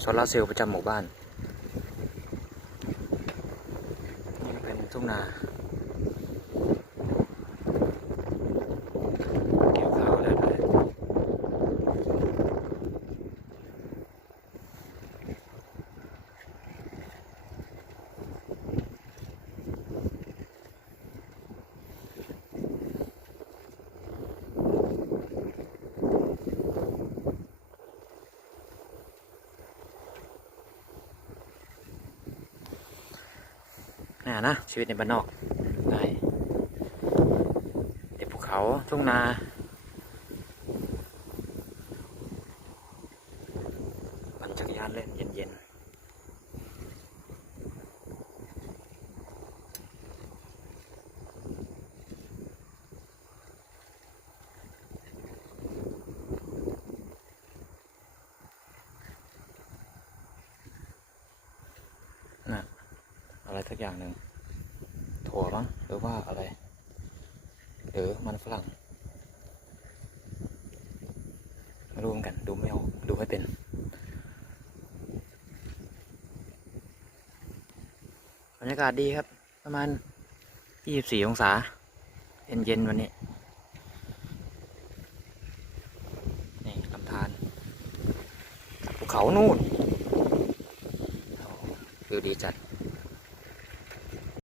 โซลาเซลล์ประจำหมู่บ้าน นี่เป็นทุ่งนา เกี่ยวข้าวแล้วด้วย น่นะชีวิตในบ้านนอกได้เด็กภูเขาทุ่งนาปั่นจักรยานเล่นเย็นๆน่ะ อะไรสักอย่างหนึ่งถั่วมั้งหรือว่าอะไรหรือมันฝรั่งไม่รู้เหมือนกัน ดูไม่ออกดูไม่เป็นบรรยากาศดีครับ ประมาณ 24 องศา เย็นๆวันนี้ นี่ลำธารภูเขานู่นโอ้วิวดีจัด